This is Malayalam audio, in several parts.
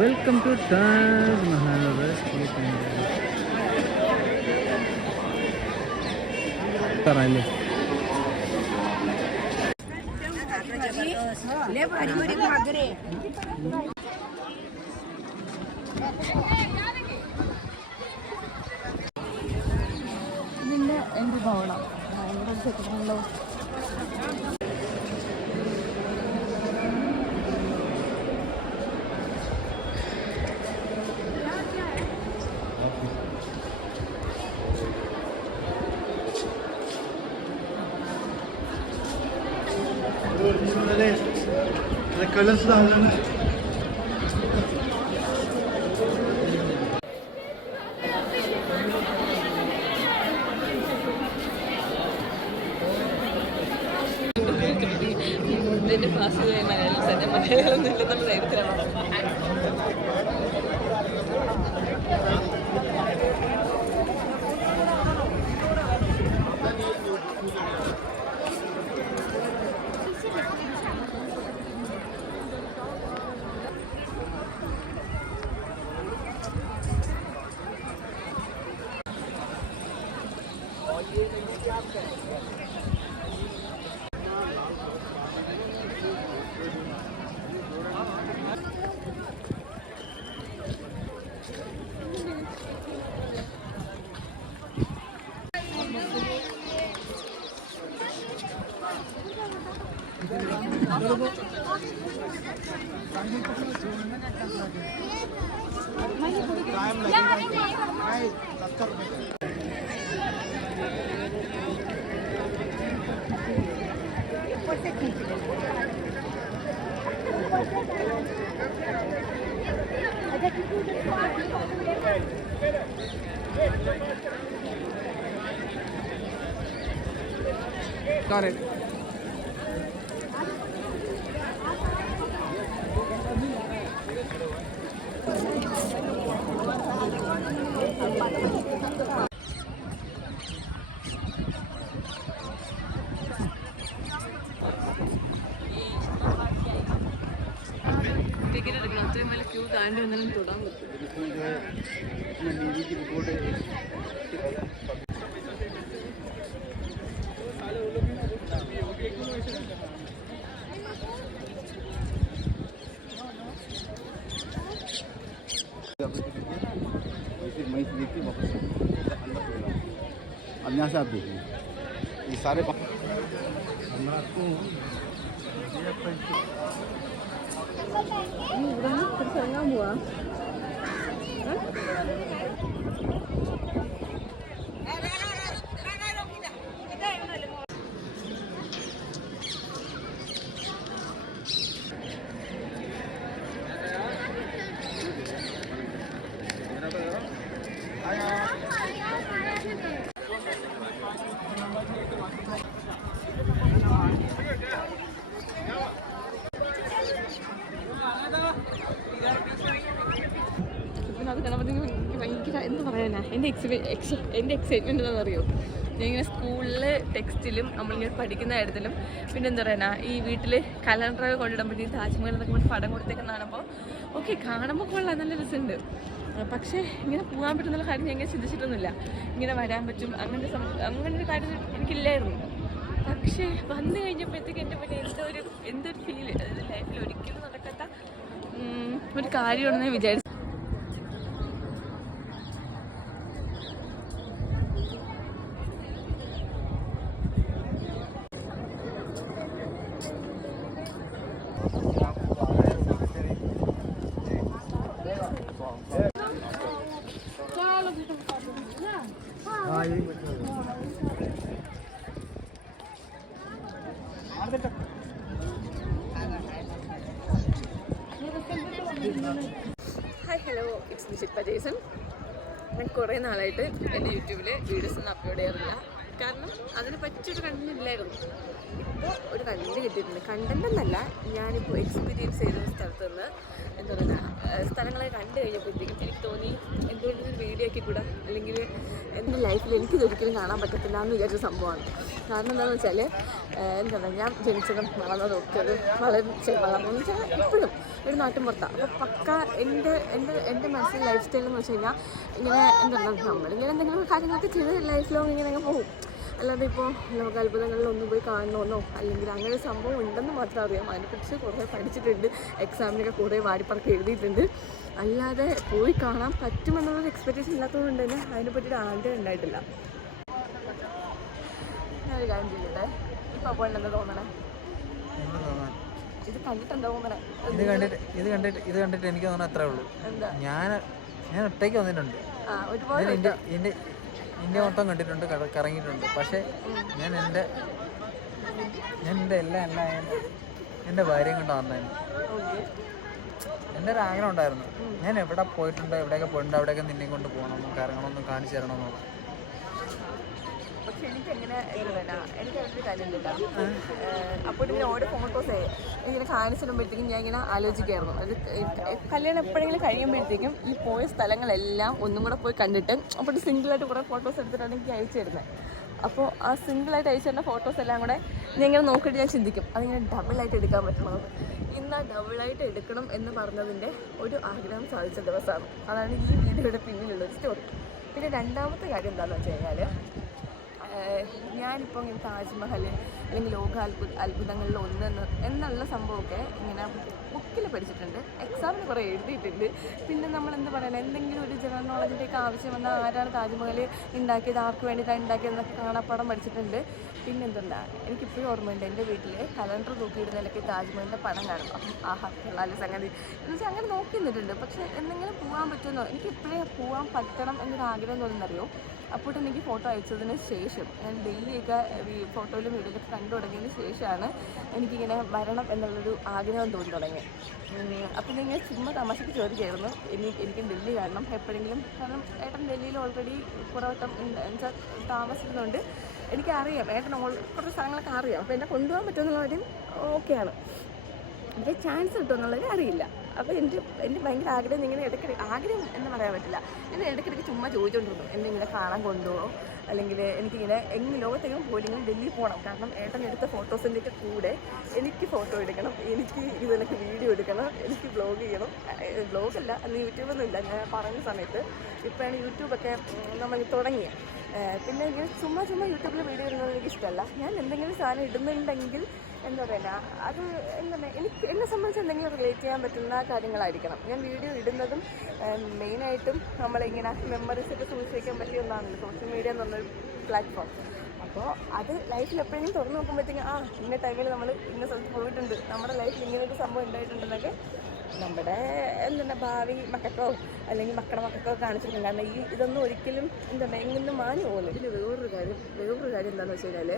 Welcome to Taj Mahal restaurant. പറയല്ലേ ഇതിൻ്റെ എൻ്റെ ഭവനം ഭയങ്കര സെറ്റാണല്ലോ. कलर्स डालना ഇതിൻ്റെ ക്ലാസ് മലയാളം തന്നെ മലയാളം ഇല്ലെന്നുള്ള ധൈര്യത്തിലാണ്. Got it. ടിക്കറ്റ് എടുക്കണം. അത്രയും വലിയ ക്യൂ താണ്ടി വന്നാലും തൊടാൻ പറ്റും. अब यहाँ से आप देखिए ये सारे ഇറങ്ങാൻ പോവാ. അത് കാണുമ്പോഴത്തേക്കും എനിക്ക് ഭയങ്കര എന്താ പറയാനാ എൻ്റെ എക്സൈറ്റ്മെൻറ്റ് എന്താണെന്ന് അറിയോ? ഞാനിങ്ങനെ സ്കൂളിൽ ടെക്സ്റ്റിലും നമ്മളിങ്ങനെ പഠിക്കുന്ന കാര്യത്തിലും പിന്നെ എന്താ പറയാനാ ഈ വീട്ടിൽ കലണ്ടറൊക്കെ കൊണ്ടിടുമ്പോഴത്തേക്കും താജ്മഹൽ എന്നൊക്കെ പറഞ്ഞ് പടം കൊടുത്തേക്കെന്ന് കാണുമ്പോൾ ഓക്കെ കാണുമ്പോൾ കൊള്ളാം, നല്ല രസമുണ്ട്. പക്ഷേ ഇങ്ങനെ പോകാൻ പറ്റുന്നുള്ള കാര്യം ഞാൻ ഇങ്ങനെ ചിന്തിച്ചിട്ടൊന്നുമില്ല. ഇങ്ങനെ വരാൻ പറ്റും അങ്ങനൊരു കാര്യം എനിക്കില്ലായിരുന്നു. പക്ഷേ വന്നു കഴിഞ്ഞപ്പോഴത്തേക്ക് എൻ്റെ പിന്നെ എന്തൊരു ഫീല്, അതായത് ലൈഫിൽ ഒരിക്കലും നടക്കാത്ത ഒരു കാര്യമാണെന്ന് ഞാൻ വിചാരിച്ചു. Hi hello, it's Nishitha Jason. ഞാൻ കുറേ നാളായിട്ട് എൻ്റെ യൂട്യൂബിൽ വീഡിയോസ് ഒന്നും അപ്ലോഡ് ചെയ്യാറില്ല. കാരണം അതിന് പറ്റിയൊരു കണ്ടന്റ് ഇല്ലായിരുന്നു. ഇപ്പോൾ ഒരു കണ്ടന്റ് കിട്ടിയിട്ടുണ്ട്. കണ്ടന്റ് എന്നല്ല, ഞാനിപ്പോൾ എക്സ്പീരിയൻസ് ചെയ്ത സ്ഥലത്ത് നിന്ന് എന്താ പറയുക സ്ഥലങ്ങളെ കണ്ടു കഴിഞ്ഞപ്പോഴത്തേക്കും എനിക്ക് തോന്നി എന്തുകൊണ്ട് ഒരു വീഡിയോ ആക്കിക്കൂടാ, അല്ലെങ്കിൽ എൻ്റെ ലൈഫിൽ എനിക്കിതൊരിക്കലും കാണാൻ പറ്റത്തില്ല എന്ന് വിചാരിച്ച സംഭവമാണ്. കാരണം എന്താണെന്ന് വെച്ചാൽ എന്താ പറയുക, ഞാൻ ജനിച്ചതും വളർന്നതും ഒക്കെ അത് വളർന്നെന്ന് വെച്ചാൽ ഇപ്പോഴും ഒരു നാട്ടിൻ പുറത്താണ്. അപ്പോൾ പക്ക എൻ്റെ മനസ്സിൽ ലൈഫ് സ്റ്റൈൽ എന്ന് വെച്ച് കഴിഞ്ഞാൽ ഇങ്ങനെ എന്താണ് നമ്മളിങ്ങനെ എന്തെങ്കിലും കാര്യങ്ങളൊക്കെ ചെയ്ത് ലൈഫ് ലോങ് ഇങ്ങനെ അങ്ങ് പോകും. അല്ലാതെ ഇപ്പോൾ നമുക്ക് അത്ഭുതങ്ങളിലൊന്നും പോയി കാണണമെന്നോ അല്ലെങ്കിൽ അങ്ങനെ ഒരു സംഭവം ഉണ്ടെന്ന് മാത്രം അറിയാം. അതിനെക്കുറിച്ച് കുറേ പഠിച്ചിട്ടുണ്ട്, എക്സാമിനൊക്കെ കുറേ വാരിപ്പറക്കി എഴുതിയിട്ടുണ്ട്. അല്ലാതെ പോയി കാണാൻ പറ്റുമെന്നുള്ളൊരു എക്സ്പെക്റ്റേഷൻ ഇല്ലാത്തതുകൊണ്ട് തന്നെ അതിനെ പറ്റിയിട്ട് ആഗ്രഹം ഉണ്ടായിട്ടില്ല. ഞാനൊരു കാര്യം ചെയ്യട്ടെ, ഇപ്പോൾ അപ്പോൾ എന്താ തോന്നണേ? ഇത് കണ്ടിട്ട് എന്താ തോന്നണേ? ഇത് കണ്ടിട്ട് എനിക്ക് തോന്നുന്നത് അത്രേ ഉള്ളൂ. എന്താ? ഞാൻ ഒറ്റയ്ക്ക് വന്നിട്ടുണ്ട്, ഒരുപാട് ഇന്ത്യ മൊത്തം കണ്ടിട്ടുണ്ട്, കറങ്ങിയിട്ടുണ്ട്. പക്ഷേ ഞാൻ എൻ്റെ എല്ലാം എൻ്റെ ഭാര്യയും കൊണ്ട് വന്നായിരുന്നു. എൻ്റെ ഒരു ആഗ്രഹം ഉണ്ടായിരുന്നു, ഞാൻ എവിടെ പോയിട്ടുണ്ട്, എവിടെയൊക്കെ പോയിട്ടുണ്ട്, അവിടെയൊക്കെ നിന്നെയും കൊണ്ട് പോകണമെന്നും കറങ്ങണമെന്നും കാണിച്ചു തരണമെന്നുള്ള. പക്ഷെ എനിക്കങ്ങനെ എനിക്ക് അതിൻ്റെ കാര്യം ഇല്ല. അപ്പോൾ ഇങ്ങനെ ഓരോ ഫോട്ടോസേ എനിക്കിങ്ങനെ കാണിച്ചിടുമ്പോഴത്തേക്കും ഞാൻ ഇങ്ങനെ ആലോചിക്കായിരുന്നു. അത് കല്യാണം എപ്പോഴെങ്കിലും കഴിയുമ്പോഴത്തേക്കും ഈ പോയ സ്ഥലങ്ങളെല്ലാം ഒന്നും കൂടെ പോയി കണ്ടിട്ട് അപ്പോൾ ഒരു സിംഗിളായിട്ട് കുറേ ഫോട്ടോസ് എടുത്തിട്ടാണ് എനിക്ക് അയച്ചു തരുന്നത്. അപ്പോൾ ആ സിംഗിളായിട്ട് അയച്ചു തരുന്ന ഫോട്ടോസ് എല്ലാം കൂടെ ഞാൻ ഇങ്ങനെ നോക്കിയിട്ട് ഞാൻ ചിന്തിക്കും അതിങ്ങനെ ഡബിളായിട്ട് എടുക്കാൻ പറ്റണം. ഇന്ന് ആ ഡബിളായിട്ട് എടുക്കണം എന്ന് പറഞ്ഞതിൻ്റെ ഒരു ആഗ്രഹം സാധിച്ച ദിവസമാണ്. അതാണ് ഈ വീഡിയോയുടെ പിന്നിലുള്ളൊരു സ്റ്റോറി. പിന്നെ രണ്ടാമത്തെ കാര്യം എന്താണെന്ന് വെച്ച് കഴിഞ്ഞാൽ, ഞാനിപ്പോൾ ഇങ്ങനെ താജ്മഹൽ അല്ലെങ്കിൽ അത്ഭുതങ്ങളിൽ ഒന്ന് എന്നുള്ള സംഭവമൊക്കെ ഇങ്ങനെ ബുക്കിൽ പഠിച്ചിട്ടുണ്ട്, എക്സാമിന് കുറേ എഴുതിയിട്ടുണ്ട്. പിന്നെ നമ്മൾ എന്താ പറയുക, എന്തെങ്കിലും ഒരു ജനറൽ നോളജിൻ്റെയൊക്കെ ആവശ്യം വന്നാൽ ആരാണ് താജ്മഹൽ ഉണ്ടാക്കിയത്, ആർക്ക് വേണ്ടിയിട്ടാണ് ഉണ്ടാക്കിയതെന്നൊക്കെ കാണാപ്പാടം പഠിച്ചിട്ടുണ്ട്. പിന്നെന്തുണ്ടാ, എനിക്കിപ്പോഴും ഓർമ്മയുണ്ട്, എൻ്റെ വീട്ടിൽ കലണ്ടർ തൂക്കിയിടുന്നതിലൊക്കെ താജ്മഹലിൻ്റെ പടം കാണും. അപ്പം ആഹാ കൊള്ളാല സംഗതി എന്ന് വെച്ചാൽ അങ്ങനെ നോക്കി നിന്നിട്ടുണ്ട്. പക്ഷേ എന്തെങ്കിലും പോകാൻ പറ്റുമെന്നോ, എനിക്ക് ഇപ്പോഴേ പോകാൻ പറ്റണം എന്നൊരു ആഗ്രഹം തോന്നുന്നറിയോ. അപ്പോൾ എനിക്ക് ഫോട്ടോ അയച്ചതിന് ശേഷം ഞാൻ ഡൽഹിയൊക്കെ ഫോട്ടോയിലും വീഡിയോയിലൊക്കെ കണ്ടു തുടങ്ങിയതിന് ശേഷമാണ് എനിക്കിങ്ങനെ വരണം എന്നുള്ളൊരു ആഗ്രഹം തോന്നി തുടങ്ങി. അപ്പോൾ ഞാൻ ചുമ്മാ തമാശയ്ക്ക് ചോദിക്കായിരുന്നു, എനിക്ക് ഡൽഹി കാണണം എപ്പോഴെങ്കിലും. കാരണം ഏട്ടൻ ഡൽഹിയിൽ ഓൾറെഡി കുറേ വട്ടം എന്നുവെച്ചാൽ താമസിക്കുന്നുണ്ട്. എനിക്കറിയാം ഏട്ടൻ കുറച്ച് സ്ഥലങ്ങളൊക്കെ അറിയാം. അപ്പോൾ എന്നെ കൊണ്ടുപോകാൻ പറ്റുമെന്നുള്ള കാര്യം ഓക്കെയാണ്. എനിക്ക് ചാൻസ് കിട്ടുമെന്നുള്ളത് അറിയില്ല. അപ്പോൾ എൻ്റെ ഭയങ്കര ആഗ്രഹം ഇങ്ങനെ ഇടയ്ക്കിടയ്ക്ക്, ആഗ്രഹം എന്ന് പറയാൻ പറ്റില്ല, എന്നെ ഇടയ്ക്കിടയ്ക്ക് ചുമ്മാ ചോദിച്ചുകൊണ്ടിരുന്നു എന്നെ ഇങ്ങനെ കാണാൻ കൊണ്ടുപോകും, അല്ലെങ്കിൽ എനിക്കിങ്ങനെ ലോകത്തേക്കും പോയില്ലെങ്കിൽ ഡൽഹി പോകണം. കാരണം ഏട്ടൻ എടുത്ത ഫോട്ടോസിൻ്റെയൊക്കെ കൂടെ എനിക്ക് ഫോട്ടോ എടുക്കണം, എനിക്ക് ഇതിനൊക്കെ വീഡിയോ എടുക്കണം, എനിക്ക് വ്ളോഗ് ചെയ്യണം. വ്ളോഗല്ല, അന്ന് യൂട്യൂബൊന്നും ഇല്ല ഞാൻ പറഞ്ഞ സമയത്ത്. ഇപ്പോഴാണ് യൂട്യൂബൊക്കെ നമ്മൾ തുടങ്ങിയത്. പിന്നെ ഇങ്ങനെ ചുമ്മാ യൂട്യൂബിൽ വീഡിയോ ഇടുന്നത് എനിക്ക് ഇഷ്ടമല്ല. ഞാൻ എന്തെങ്കിലും സാധനം ഇടുന്നുണ്ടെങ്കിൽ എന്താ പറയുക, അത് എന്താണ് എന്നെ സംബന്ധിച്ച് എന്തെങ്കിലും റിലേറ്റ് ചെയ്യാൻ പറ്റുന്ന കാര്യങ്ങളായിരിക്കണം. ഞാൻ വീഡിയോ ഇടുന്നതും മെയിനായിട്ടും നമ്മളിങ്ങനെ മെമ്മറീസൊക്കെ സൂക്ഷിക്കാൻ പറ്റിയ ഒന്നാണല്ലോ സോഷ്യൽ മീഡിയ എന്ന് പറഞ്ഞൊരു പ്ലാറ്റ്ഫോം. അപ്പോൾ അത് ലൈഫിൽ എപ്പോഴെങ്കിലും തുറന്നു നോക്കുമ്പോഴത്തേക്കും ഇന്ന ടൈമിൽ നമ്മൾ ഇന്ന സ്ഥലത്ത് പോയിട്ടുണ്ട്, നമ്മുടെ ലൈഫിൽ ഇങ്ങനെയൊരു സംഭവം ഉണ്ടായിട്ടുണ്ടെന്നൊക്കെ നമ്മുടെ ഭാവി മക്കൾക്കോ അല്ലെങ്കിൽ മക്കൾക്കോ കാണിച്ചിട്ടുണ്ട്. കാരണം ഇതൊന്നും ഒരിക്കലും എങ്ങൊന്നും മാഞ്ഞു പോകുന്നു. ഇതിൽ വേറൊരു കാര്യം എന്താണെന്ന് വെച്ച് കഴിഞ്ഞാൽ,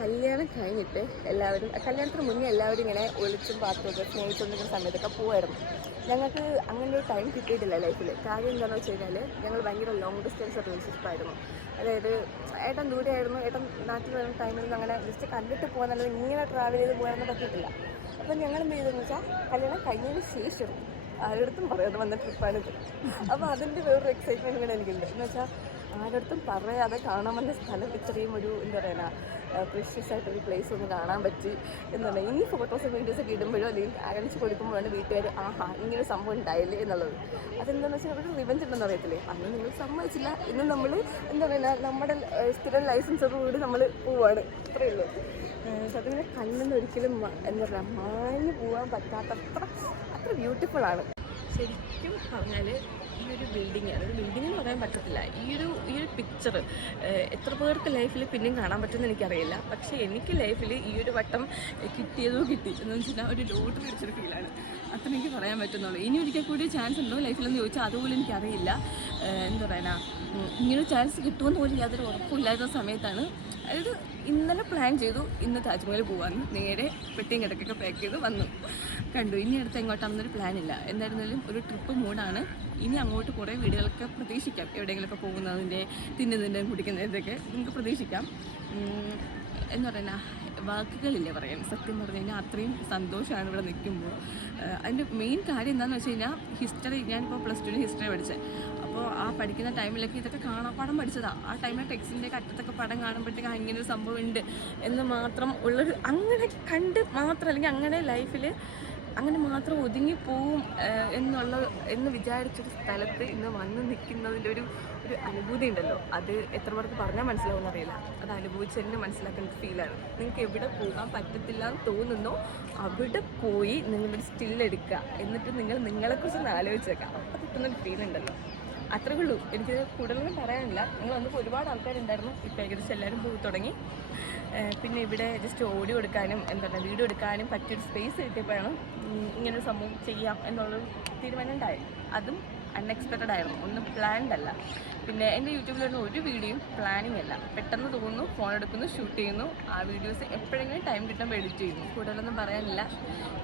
കല്യാണം കഴിഞ്ഞിട്ട് എല്ലാവരും, കല്യാണത്തിന് മുന്നേ എല്ലാവരും ഇങ്ങനെ ഒളിച്ചും പാത്തുമൊക്കെ സ്നേഹിച്ചുകൊണ്ടിരിക്കുന്ന സമയത്തൊക്കെ പോകുമായിരുന്നു. ഞങ്ങൾക്ക് അങ്ങനെ ഒരു ടൈം കിട്ടിയിട്ടില്ല ലൈഫിൽ. കാര്യം എന്താണെന്ന് വെച്ച് കഴിഞ്ഞാൽ, ഞങ്ങൾ ഭയങ്കര ലോങ് ഡിസ്റ്റൻസ് റിലേഷൻഷിപ്പായിരുന്നു. അതായത് ഏട്ടൻ ദൂരെയായിരുന്നു, ഏട്ടൻ നാട്ടിൽ വരുന്ന ടൈമിൽ അങ്ങനെ ജസ്റ്റ് കണ്ടിട്ട് പോകുന്നത്, ഇങ്ങനെ ട്രാവൽ ചെയ്ത് പോകാനൊന്നും പറ്റിയിട്ടില്ല. അപ്പം ഞങ്ങൾ എന്ത് ചെയ്തെന്ന് വെച്ചാൽ, കല്യാണം കഴിഞ്ഞതിന് ശേഷം ആരുടെടുത്തും പറയാതെ വന്ന ട്രിപ്പാണിത്. അപ്പോൾ അതിൻ്റെ വേറൊരു എക്സൈറ്റ്മെൻറ്റ് കൂടെ എനിക്കുണ്ട്. എന്ന് വെച്ചാൽ ആരുടെടുത്തും പറയാതെ കാണാൻ വന്ന സ്ഥലം ഇത്രയും ഒരു എന്താ പറയുക പ്രീഷ്യസ് ആയിട്ടൊരു പ്ലേസ് ഒന്ന് കാണാൻ പറ്റി. എന്താണ് ഇനി ഫോട്ടോസ് വീഡിയോസൊക്കെ ഇടുമ്പോഴോ അല്ലെങ്കിൽ കാണിച്ച് കൊടുക്കുമ്പോഴാണ് വീട്ടുകാർ ഇങ്ങനെ സംഭവം ഉണ്ടായില്ലേ എന്നുള്ളത്. അതെന്താണെന്ന് വെച്ചാൽ ഒരു റിവഞ്ച് ഉണ്ടെന്ന് അറിയത്തില്ലേ, അന്ന് നിങ്ങൾ സമ്മതിച്ചില്ല, ഇന്ന് നമ്മൾ എന്താ പറയുക നമ്മുടെ സ്ഥിരം ലൈസൻസോടുകൂടി നമ്മൾ പോവാണ്. അത്രയേ ഉള്ളൂ. അതിൻ്റെ കണ്ണിന്ന് ഒരിക്കലും എന്താ പറയുക മാഞ്ഞു പോകാൻ അത്ര ബ്യൂട്ടിഫുള്ളാണ്. ശരിക്കും പറഞ്ഞാൽ ഈ ഒരു ബിൽഡിങ് എന്ന് പറയാൻ പറ്റത്തില്ല. ഈ ഒരു പിക്ചർ എത്ര പേർക്ക് ലൈഫിൽ പിന്നെയും കാണാൻ പറ്റുമെന്ന് എനിക്കറിയില്ല. പക്ഷേ എനിക്ക് ലൈഫിൽ ഈ ഒരു വട്ടം കിട്ടി എന്ന് വെച്ചാൽ ഒരു ലോട്ടറി അടിച്ചൊരു ഫീലാണ്. അത്ര എനിക്ക് പറയാൻ പറ്റുന്നുള്ളൂ. ഇനി ഒരിക്കൽ കൂടി ചാൻസ് ഉണ്ടോ ലൈഫിലെന്ന് ചോദിച്ചാൽ അതുപോലെ എനിക്കറിയില്ല. എന്താ പറയുക, ഇങ്ങനൊരു ചാൻസ് കിട്ടുമെന്ന് പോലും യാതൊരു ഉറപ്പില്ലാത്ത സമയത്താണ്, അതായത് ഇന്നലെ പ്ലാൻ ചെയ്തു ഇന്ന് താജ്മഹൽ പോകാമെന്ന്, നേരെ പെട്ടിയും കിടക്കൊക്കെ പാക്ക് ചെയ്ത് വന്നു കണ്ടു. ഇനി അടുത്ത് എങ്ങോട്ടാണെന്നൊരു പ്ലാനില്ല. എന്തായിരുന്നാലും ഒരു ട്രിപ്പ് മൂഡാണ്. ഇനി അങ്ങോട്ട് കുറേ വീടുകളൊക്കെ പ്രതീക്ഷിക്കാം, എവിടെയെങ്കിലുമൊക്കെ പോകുന്നതിൻ്റെ, തിന്നുന്നതിൻ്റെയും കുടിക്കുന്നതിൻ്റെയൊക്കെ നമുക്ക് പ്രതീക്ഷിക്കാം. എന്ന് പറയുന്ന വാക്കുകളില്ല പറയാൻ. സത്യം പറഞ്ഞു കഴിഞ്ഞാൽ അത്രയും സന്തോഷമാണ് ഇവിടെ നിൽക്കുമ്പോൾ. അതിൻ്റെ മെയിൻ കാര്യം എന്താണെന്ന് വെച്ച് കഴിഞ്ഞാൽ, ഹിസ്റ്ററി, ഞാനിപ്പോൾ +2 ഹിസ്റ്ററി പഠിച്ചത്. അപ്പോൾ ആ പഠിക്കുന്ന ടൈമിലൊക്കെ ഇതൊക്കെ കാണാപ്പാടം പഠിച്ചതാണ്. ആ ടൈമിൽ ടെക്സ്റ്റിൻ്റെയൊക്കെ അറ്റത്തൊക്കെ പടം കാണുമ്പോഴത്തേക്കും ഇങ്ങനൊരു സംഭവം ഉണ്ട് എന്ന് മാത്രം ഉള്ളൊരു, അങ്ങനെ കണ്ട് മാത്രം, അല്ലെങ്കിൽ അങ്ങനെ ലൈഫിൽ അങ്ങനെ മാത്രം ഒതുങ്ങിപ്പോവും എന്ന് വിചാരിച്ചൊരു സ്ഥലത്ത് ഇന്ന് വന്ന് നിൽക്കുന്നതിൻ്റെ ഒരു അനുഭൂതി ഉണ്ടല്ലോ, അത് എത്ര പേർക്ക് പറഞ്ഞാൽ മനസ്സിലാവുമെന്ന് അറിയില്ല. അത് അനുഭവിച്ച് തന്നെ മനസ്സിലാക്കുന്ന ഫീലാണ്. നിങ്ങൾക്ക് എവിടെ പോകാൻ പറ്റത്തില്ല എന്ന് തോന്നുന്നോ അവിടെ പോയി നിങ്ങളൊരു സ്റ്റില്ലെടുക്കുക, എന്നിട്ട് നിങ്ങളെക്കുറിച്ചൊന്ന് ആലോചിച്ചേക്കാം. അപ്പോൾ കിട്ടുന്നൊരു ഫീലുണ്ടല്ലോ, അത്രേ ഉള്ളൂ. എനിക്ക് കൂടുതലൊന്നും പറയാനില്ല. നിങ്ങൾ വന്നപ്പോൾ ഒരുപാട് ആൾക്കാരുണ്ടായിരുന്നു, ഇപ്പോൾ ഏകദേശം എല്ലാവരും പോയി തുടങ്ങി. പിന്നെ ഇവിടെ ജസ്റ്റ് ഓഡിയോ എടുക്കാനും വീഡിയോ എടുക്കാനും പറ്റിയൊരു സ്പേസ് കിട്ടിയപ്പോഴാണ് ഇങ്ങനൊരു സംഭവം ചെയ്യാം എന്നുള്ളൊരു തീരുമാനം ഉണ്ടായത്. അതും അൺഎക്സ്പെക്റ്റഡ് ആയിരുന്നു, ഒന്നും പ്ലാൻഡ് അല്ല. പിന്നെ എൻ്റെ യൂട്യൂബിൽ വരുന്ന ഒരു വീഡിയോയും പ്ലാനിങ് അല്ല, പെട്ടെന്ന് തോന്നുന്നു, ഫോൺ എടുക്കുന്നു, ഷൂട്ട് ചെയ്യുന്നു, ആ വീഡിയോസ് എപ്പോഴെങ്കിലും ടൈം കിട്ടുമ്പോൾ എഡിറ്റ് ചെയ്യുന്നു. കൂടുതലൊന്നും പറയാനില്ല.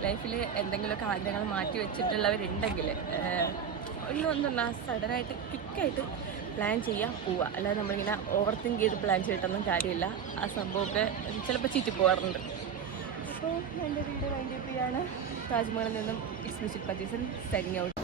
ലൈഫിൽ എന്തെങ്കിലുമൊക്കെ ആഗ്രഹങ്ങൾ മാറ്റി വെച്ചിട്ടുള്ളവരുണ്ടെങ്കിൽ ഒന്നും സഡനായിട്ട് ക്വിക്കായിട്ട് പ്ലാൻ ചെയ്യാൻ പോവുക, അല്ലാതെ നമ്മളിങ്ങനെ ഓവർ തിങ്ക് ചെയ്ത് പ്ലാൻ ചെയ്തിട്ടൊന്നും കാര്യമില്ല. ആ സംഭവമൊക്കെ ചിലപ്പോൾ ചീറ്റി പോകാറുണ്ട്. അപ്പോൾ എൻ്റെ വീഡിയോ വൈൻഡ് അപ്പ് ചെയ്യാണ്. താജ്മഹലിൽ നിന്നും ഇറ്റ്സ് മ്യൂസിക് പർച്ചേസൻ സൈനിങ് ഔട്ട്.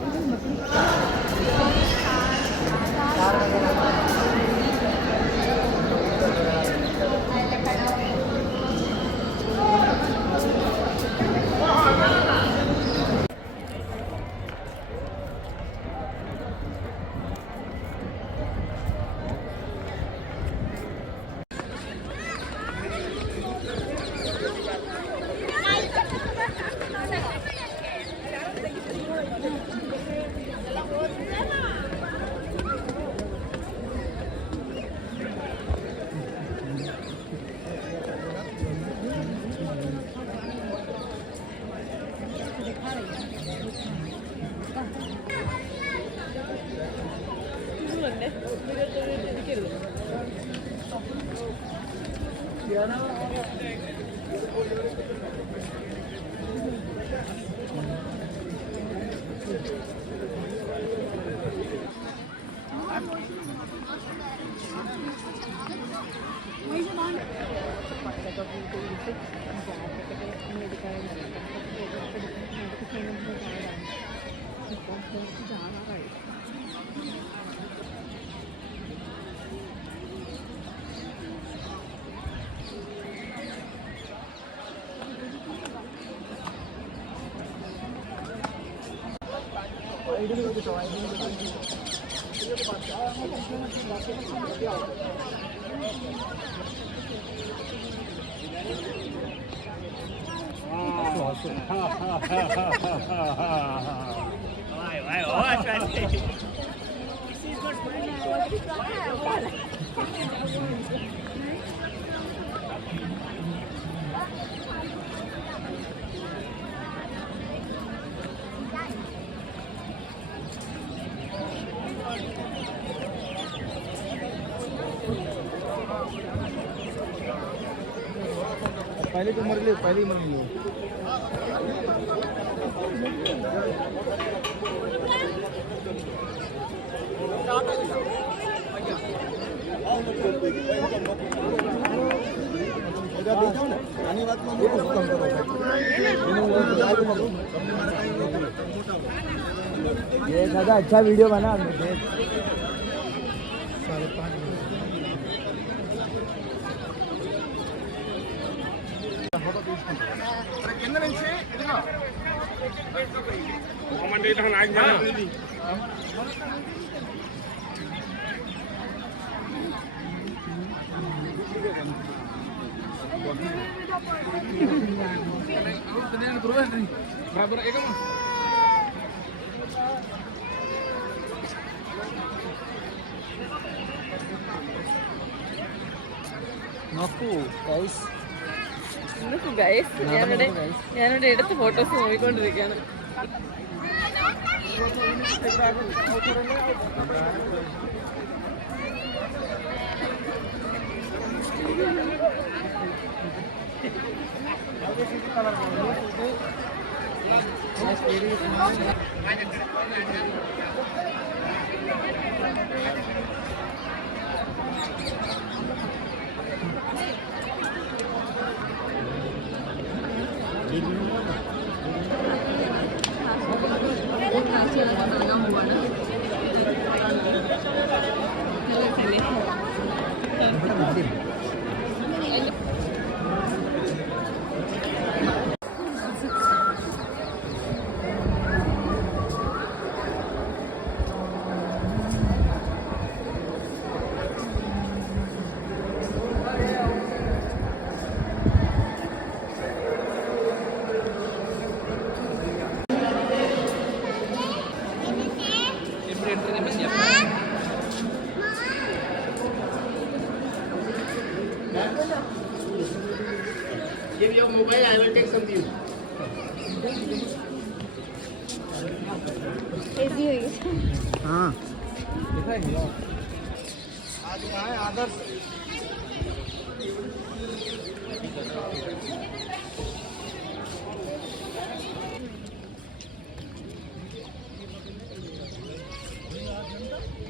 पहले तो मर गए, पहले ही मर गए। ये दादा अच्छा वीडियो बना നോക്കൂ ഗൈസ്, ഞാനിവിടെ എടുത്ത് ഫോട്ടോസ് നോക്കിക്കൊണ്ടിരിക്കുകയാണ്. Give your mobile, I will take some view. हाँ दिखाएंगे आज यहाँ है आदर्श